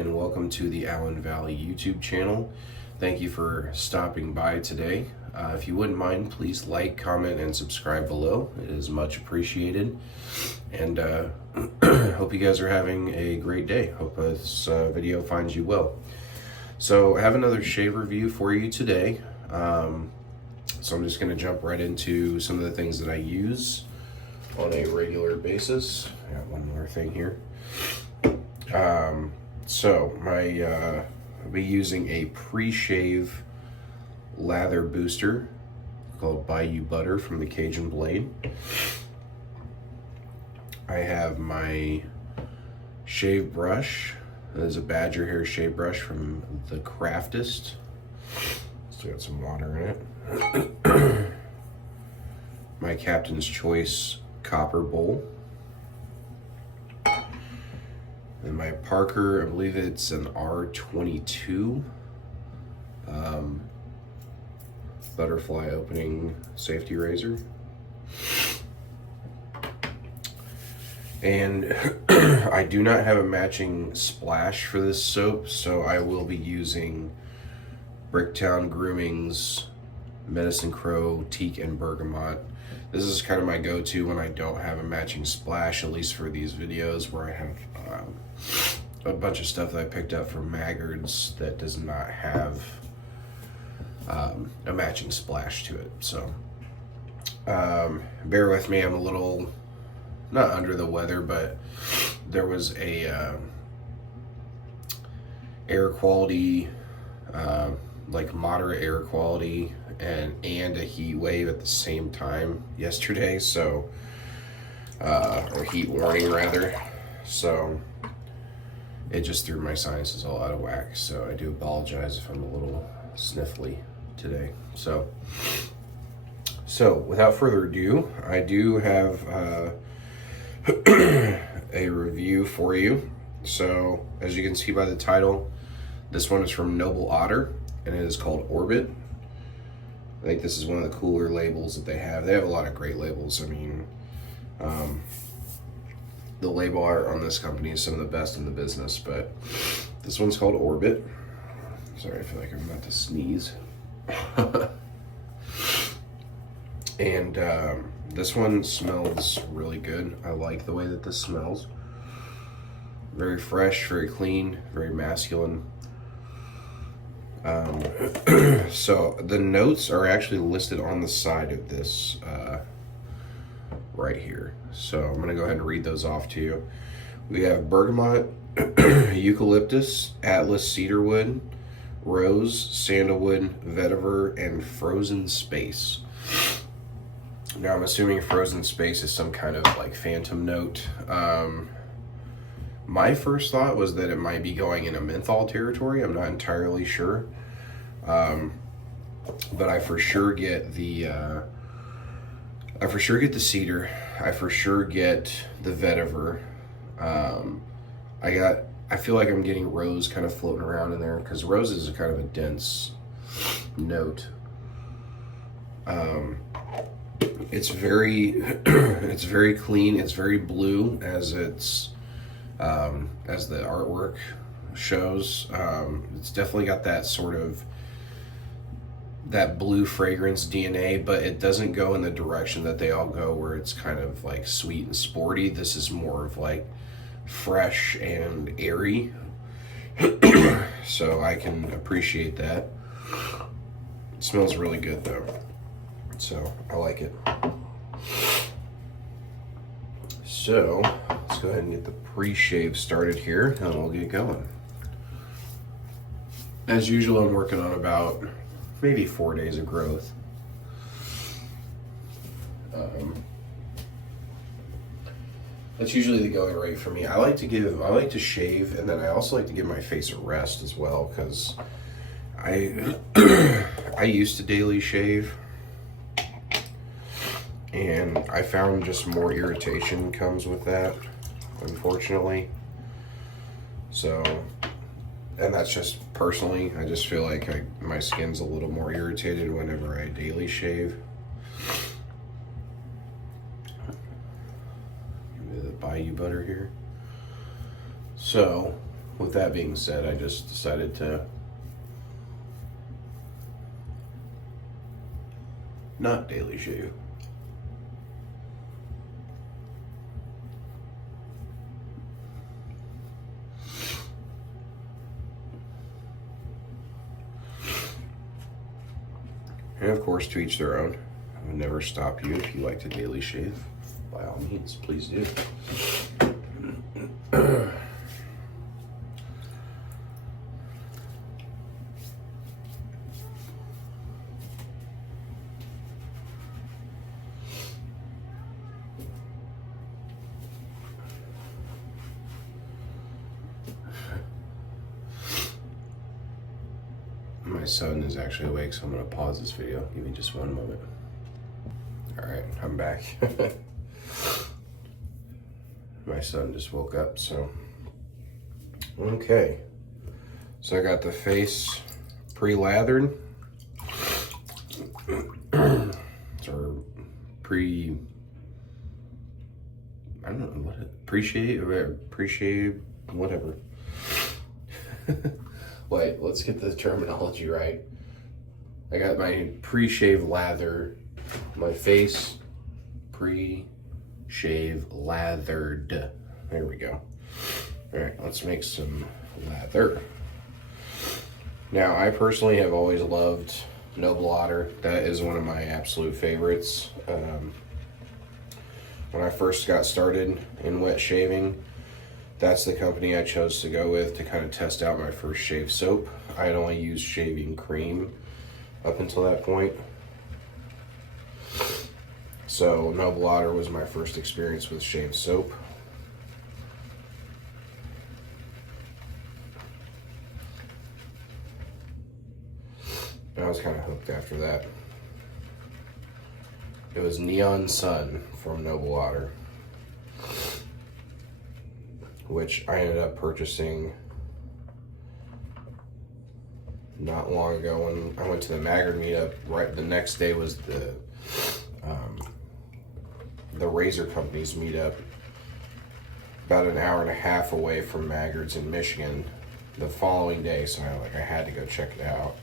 and welcome to the AllenValley YouTube channel. Thank you for stopping by today. If you wouldn't mind, please like, comment, and subscribe below. It is much appreciated. And hope you guys are having a great day. Hope this video finds you well. So I have another shave review for you today. So I'm just going to jump right into some of the things that I use on a regular basis. I got one more thing here. I'll be using a pre-shave lather booster called Bayou Butter from the Cajun Blade. I have my shave brush. That is a badger hair shave brush from the Craftist. Still got some water in it. My Captain's Choice copper bowl. And my Parker, I believe it's an R22 butterfly opening safety razor. And I do not have a matching splash for this soap, so I will be using Bricktown Grooming's Medicine Crow Teak and Bergamot. This is kind of my go-to when I don't have a matching splash, at least for these videos where I have a bunch of stuff that I picked up from Maggards that does not have a matching splash to it. So bear with me, I'm a little not under the weather, but there was a air quality, like moderate air quality and a heat wave at the same time yesterday, so or heat warning rather, so it just threw my sinuses all out of whack. So I do apologize if I'm a little sniffly today. So without further ado, I do have a review for you. So as you can see by the title, this one is from Noble Otter and it is called Orbit. I think this is one of the cooler labels that they have. They have a lot of great labels. I mean, the label art on this company is some of the best in the business, but this one's called Orbit. Sorry, I feel like I'm about to sneeze. And this one smells really good. I like the way that this smells. Very fresh, very clean, very masculine. So the notes are actually listed on the side of this right here. So I'm gonna go ahead and read those off to you. We have bergamot, eucalyptus, atlas cedarwood, rose, sandalwood, vetiver, and frozen space. Now I'm assuming frozen space is some kind of like phantom note. My first thought was that it might be going in a menthol territory. I'm not entirely sure. But I for sure get the cedar. I for sure get the vetiver. I feel like I'm getting rose kind of floating around in there because rose is a kind of a dense note. It's very it's very clean. It's very blue as it's as the artwork shows. It's definitely got that sort of that blue fragrance DNA, but it doesn't go in the direction that they all go where it's kind of like sweet and sporty. This is more of like fresh and airy. So I can appreciate that. It smells really good though, so I like it. So let's go ahead and get the pre-shave started here and we'll get going. As usual, I'm working on about maybe 4 days of growth. That's usually the going rate for me. I like to shave, and then I also like to give my face a rest as well, because I used to daily shave, and I found just more irritation comes with that, unfortunately. So, and that's just personally, I just feel like my skin's a little more irritated whenever I daily shave. Give me the Bayou Butter here. So, with that being said, I just decided to not daily shave. And of course, to each their own. I would never stop you if you like to daily shave. By all means, please do. My son is actually awake, so I'm gonna pause this video. Give me just one moment. All right, I'm back. My son just woke up, so. Okay. So I got the face pre-lathered. Or I don't know what pre-shave, whatever. Wait, let's get the terminology right. I got my pre-shave lather, my face pre-shave lathered. There we go. All right, let's make some lather. Now, I personally have always loved Noble Otter. That is one of my absolute favorites. When I first got started in wet shaving, that's the company I chose to go with to kind of test out my first shave soap. I had only used shaving cream up until that point. So Noble Otter was my first experience with shave soap. I was kind of hooked after that. It was Neon Sun from Noble Otter, which I ended up purchasing not long ago when I went to the Maggard meetup. Right the next day was the Razor Company's meetup, about an hour and a half away from Maggard's in Michigan the following day, so I had to go check it out.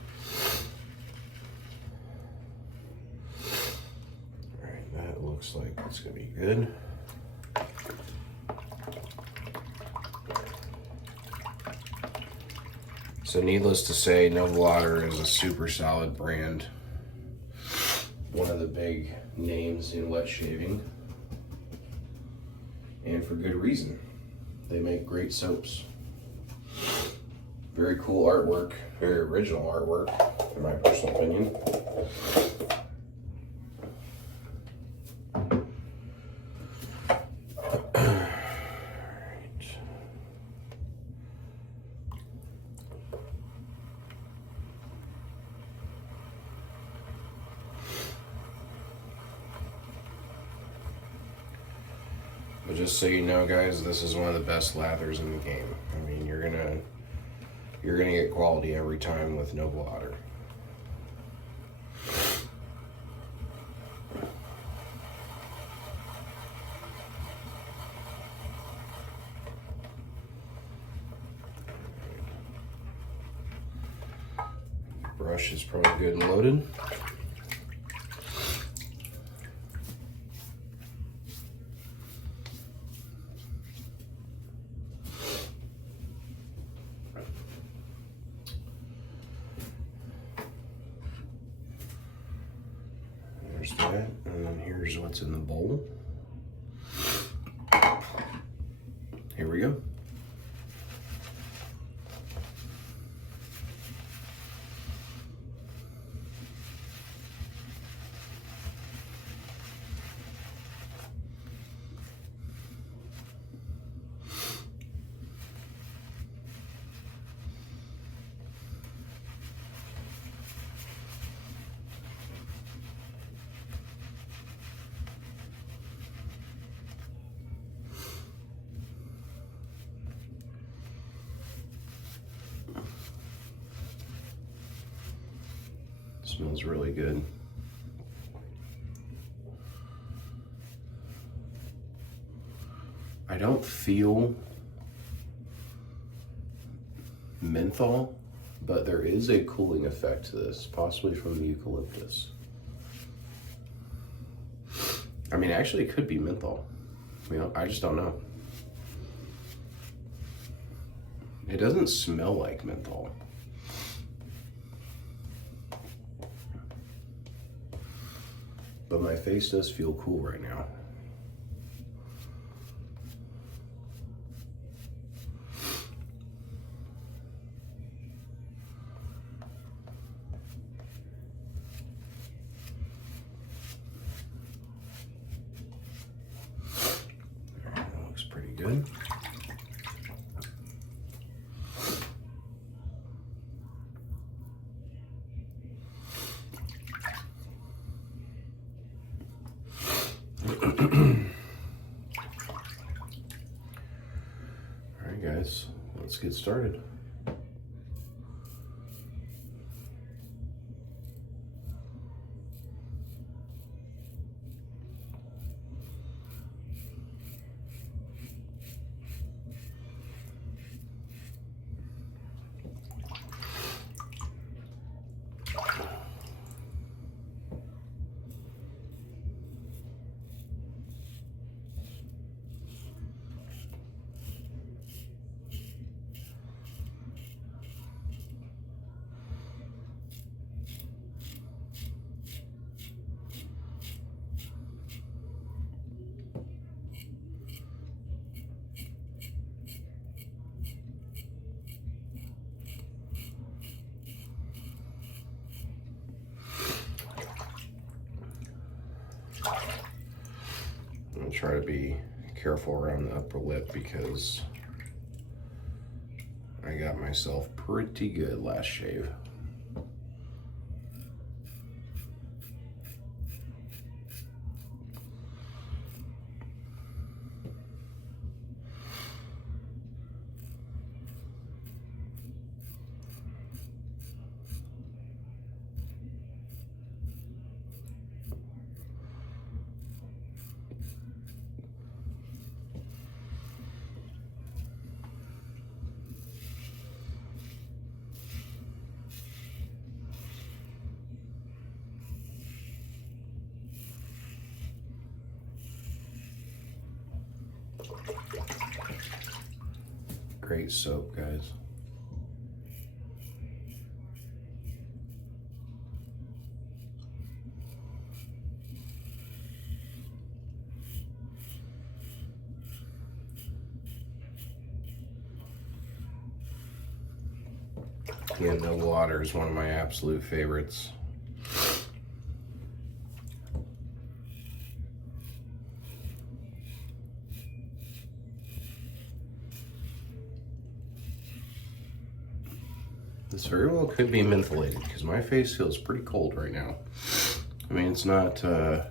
All right, that looks like it's gonna be good. So needless to say, Noble Otter is a super solid brand. One of the big names in wet shaving. And for good reason. They make great soaps. Very cool artwork, very original artwork, in my personal opinion. But just so you know, guys, this is one of the best lathers in the game. I mean, you're gonna get quality every time with Noble Otter. Brush is probably good and loaded. There's that, and then here's what's in the bowl. Here we go. Smells really good. I don't feel menthol, but there is a cooling effect to this, possibly from the eucalyptus. I mean, actually it could be menthol. You know, I just don't know. It doesn't smell like menthol. But my face does feel cool right now. That looks pretty good. Alright guys, let's get started. I'm gonna try to be careful around the upper lip because I got myself pretty good last shave. Great soap, guys. Yeah, Noble Otter is one of my absolute favorites. This very well could be mentholated because my face feels pretty cold right now. I mean, it's not an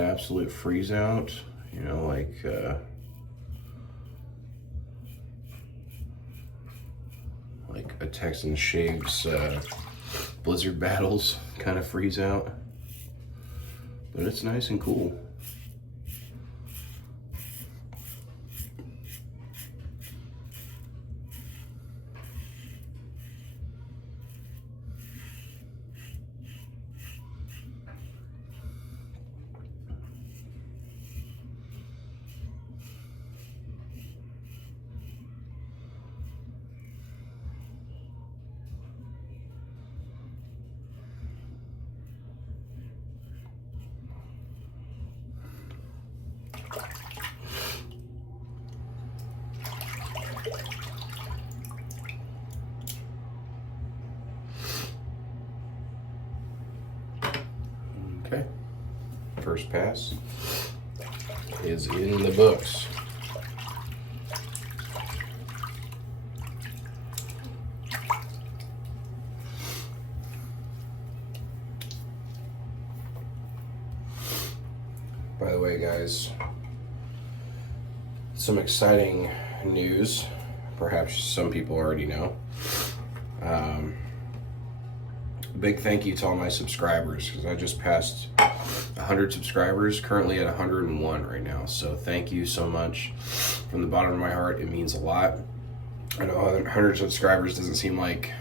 absolute freeze out, you know, like a Texan shaves blizzard battles kind of freeze out, but it's nice and cool. Okay, first pass is in the books. By the way, guys, some exciting news. Perhaps some people already know. Big thank you to all my subscribers because I just passed 100 subscribers, currently at 101 right now. So thank you so much from the bottom of my heart. It means a lot. I know 100 subscribers doesn't seem like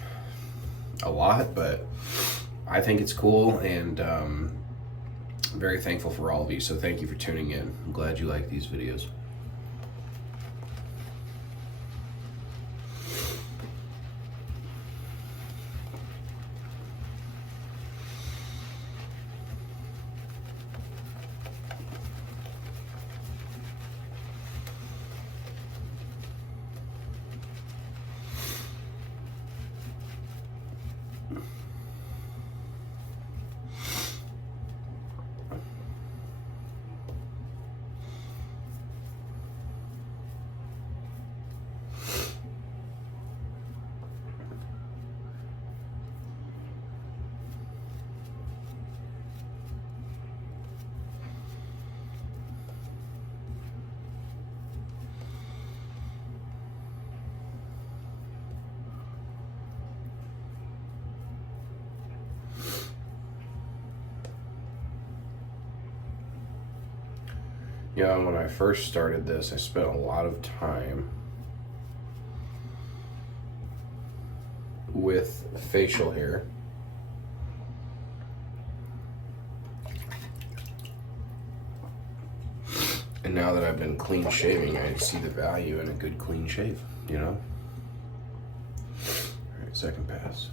a lot, but I think it's cool, and I'm very thankful for all of you. So thank you for tuning in. I'm glad you like these videos. Yeah, when I first started this, I spent a lot of time with facial hair. And now that I've been clean shaving, I see the value in a good clean shave, you know? All right, second pass.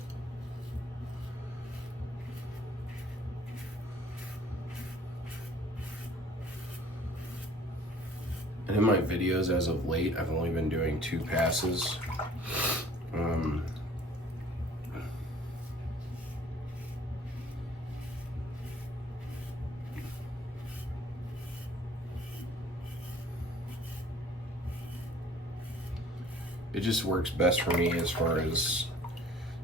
And in my videos as of late, I've only been doing 2 passes. It just works best for me as far as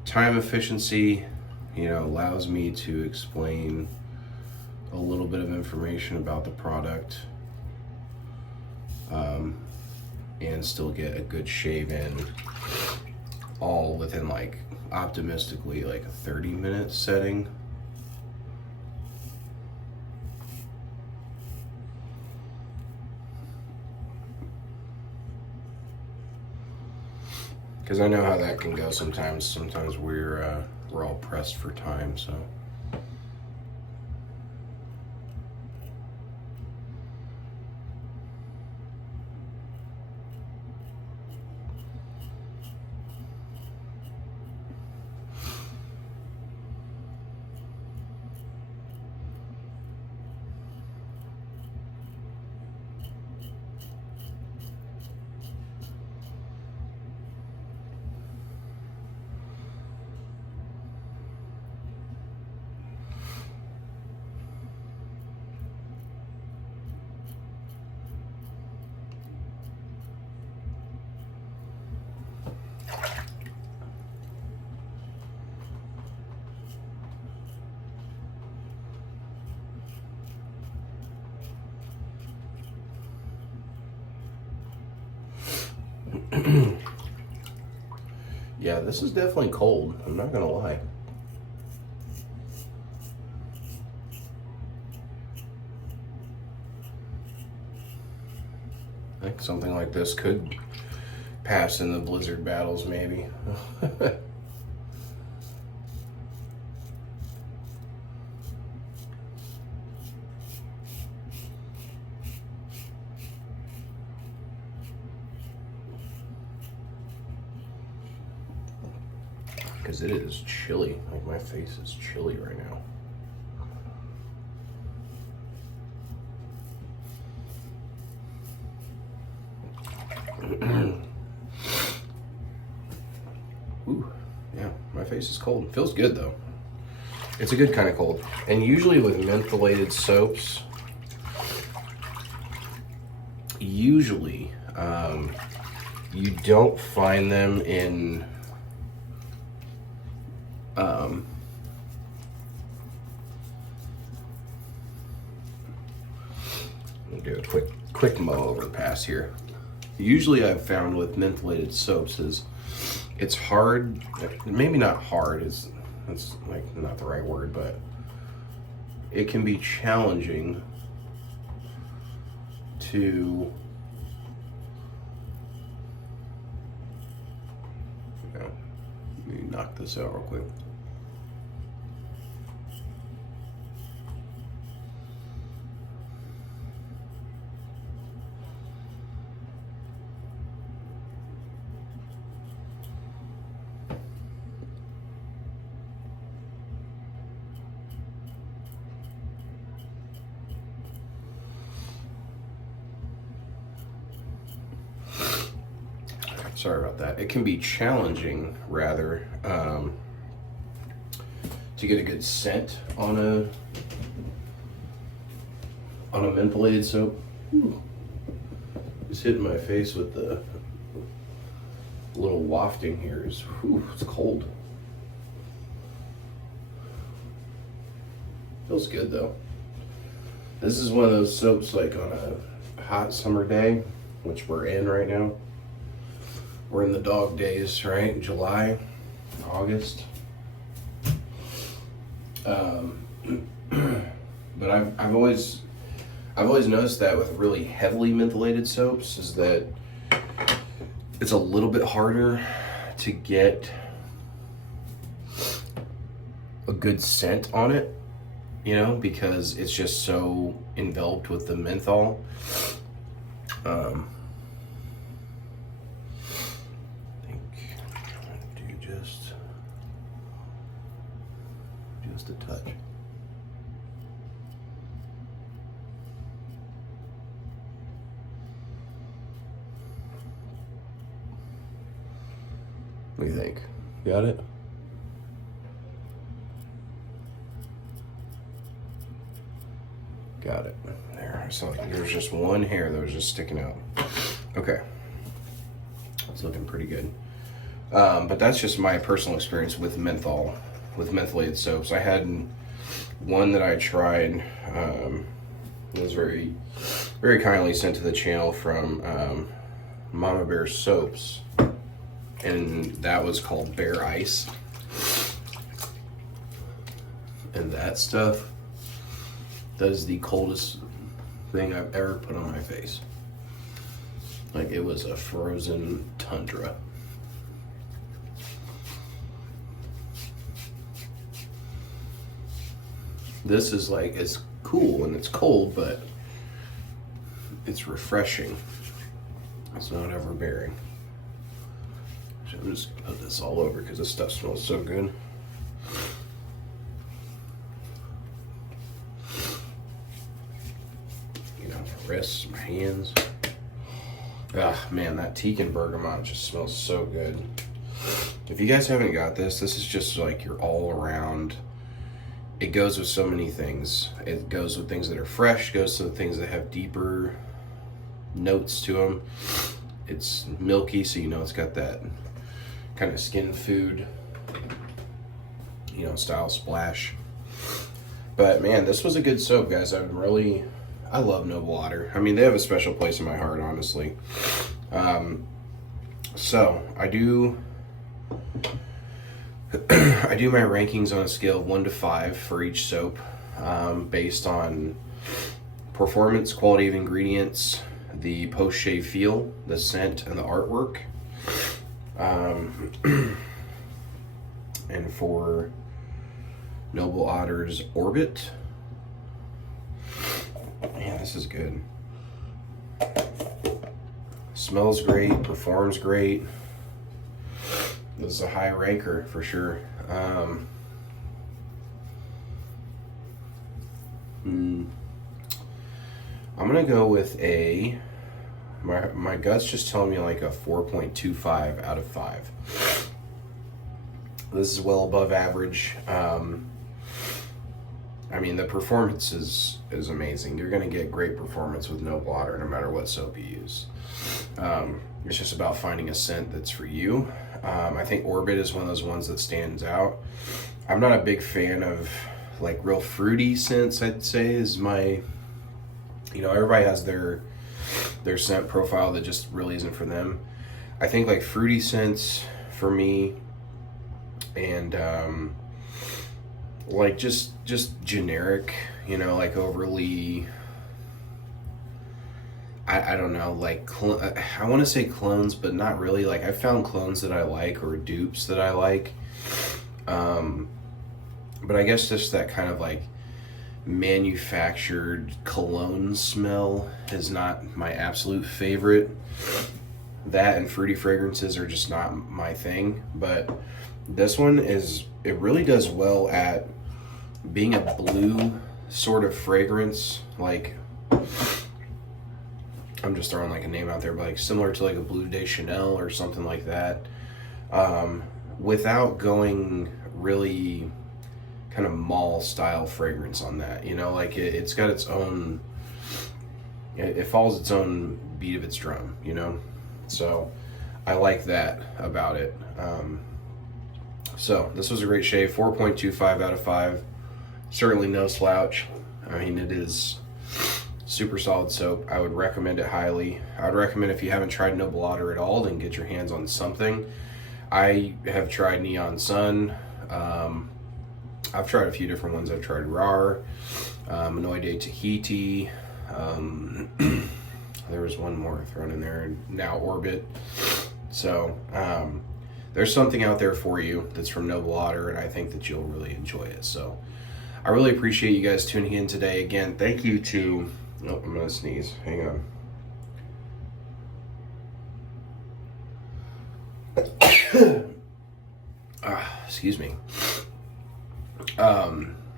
time efficiency, you know, allows me to explain a little bit of information about the product. And still get a good shave in, all within, like, optimistically, like a 30-minute setting. Because I know how that can go sometimes. Sometimes we're all pressed for time, so. Yeah, this is definitely cold. I'm not gonna lie. I think something like this could pass in the blizzard battles, maybe. Because it is chilly. Like, my face is chilly right now. Ooh, yeah, my face is cold. Feels good though. It's a good kind of cold. And usually with mentholated soaps, usually you don't find them in I'll do a quick mow over the pass here. Usually I've found with mentholated soaps is it's hard, maybe not hard, that's like not the right word, but it can be challenging to this out real quick. Sorry about that. It can be challenging, rather, to get a good scent on a mentholated soap. Ooh. Just hitting my face with the little wafting here is, whew, it's cold. Feels good though. This is one of those soaps like on a hot summer day, which we're in right now. We're in the dog days, right? July, August. But I've always noticed that with really heavily mentholated soaps is that it's a little bit harder to get a good scent on it, you know, because it's just so enveloped with the menthol. Just a touch. What do you think? Got it? Got it. There. I saw like there was just one hair that was just sticking out. Okay. It's looking pretty good. But that's just my personal experience with menthol, with mentholated soaps. I had one that I tried. It was very, very kindly sent to the channel from Mama Bear Soaps, and that was called Bear Ice. And that stuff, that is the coldest thing I've ever put on my face. Like it was a frozen tundra. This is like, it's cool and it's cold, but it's refreshing. It's not overbearing. So I'm just gonna put this all over because this stuff smells so good. You know, my wrists, my hands. Ah, man, that teak and bergamot just smells so good. If you guys haven't got this, this is just like your all around. It goes with so many things. It goes with things that are fresh, goes to the things that have deeper notes to them. It's milky, so you know it's got that kind of skin food, you know, style splash. But man, this was a good soap, guys. I love Noble Otter. I mean, they have a special place in my heart, honestly. So I do my rankings on a scale of 1 to 5 for each soap, based on performance, quality of ingredients, the post-shave feel, the scent, and the artwork. And for Noble Otter's Orbit, man, this is good. Smells great, performs great. This is a high ranker for sure. I'm gonna go with my gut's just telling me like a 4.25 out of 5. This is well above average. I mean, the performance is amazing. You're gonna get great performance with Noble Otter no matter what soap you use. It's just about finding a scent that's for you. I think Orbit is one of those ones that stands out. I'm not a big fan of like real fruity scents, I'd say, is my, you know, everybody has their scent profile that just really isn't for them. I think like fruity scents for me, and like just generic, you know, like overly, I don't know, like, I want to say clones, but not really. Like, I found clones that I like, or dupes that I like. But I guess just that kind of like manufactured cologne smell is not my absolute favorite. That and fruity fragrances are just not my thing. But this one is, it really does well at being a blue sort of fragrance. Like, I'm just throwing like a name out there, but like similar to like a Bleu de Chanel or something like that, without going really kind of mall style fragrance on that. You know, like it's got its own, it follows its own beat of its drum, you know? So I like that about it. So this was a great shave, 4.25 out of 5. Certainly no slouch. I mean, it is super solid soap. I would recommend it highly. I would recommend, if you haven't tried Noble Otter at all, then get your hands on something. I have tried Neon Sun. I've tried a few different ones. I've tried RAR, Manoide Tahiti. There was one more thrown in there, now Orbit. So there's something out there for you that's from Noble Otter, and I think that you'll really enjoy it. So I really appreciate you guys tuning in today. Again, thank you to, oh, I'm gonna sneeze, hang on. Excuse me.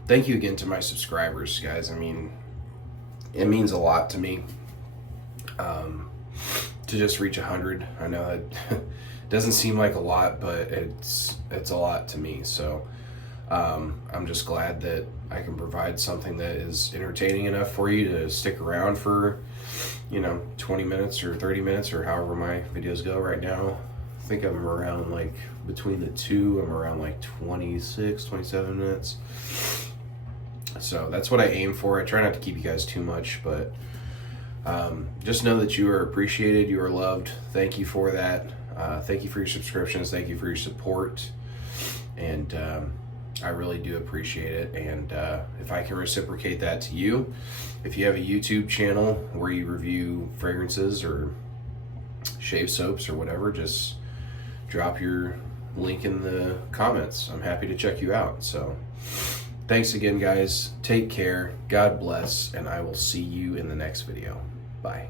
Thank you again to my subscribers, guys. I mean, it means a lot to me to just reach 100. I know it doesn't seem like a lot, but it's a lot to me. So I'm just glad that I can provide something that is entertaining enough for you to stick around for, 20 minutes or 30 minutes or however my videos go right now. I think I'm around, like, between the two, I'm around like 26, 27 minutes. So that's what I aim for. I try not to keep you guys too much, but just know that you are appreciated, you are loved. Thank you for that. Thank you for your subscriptions. Thank you for your support. And I really do appreciate it. And if I can reciprocate that to you, if you have a YouTube channel where you review fragrances or shave soaps or whatever, just drop your link in the comments. I'm happy to check you out. So thanks again, guys. Take care. God bless. And I will see you in the next video. Bye.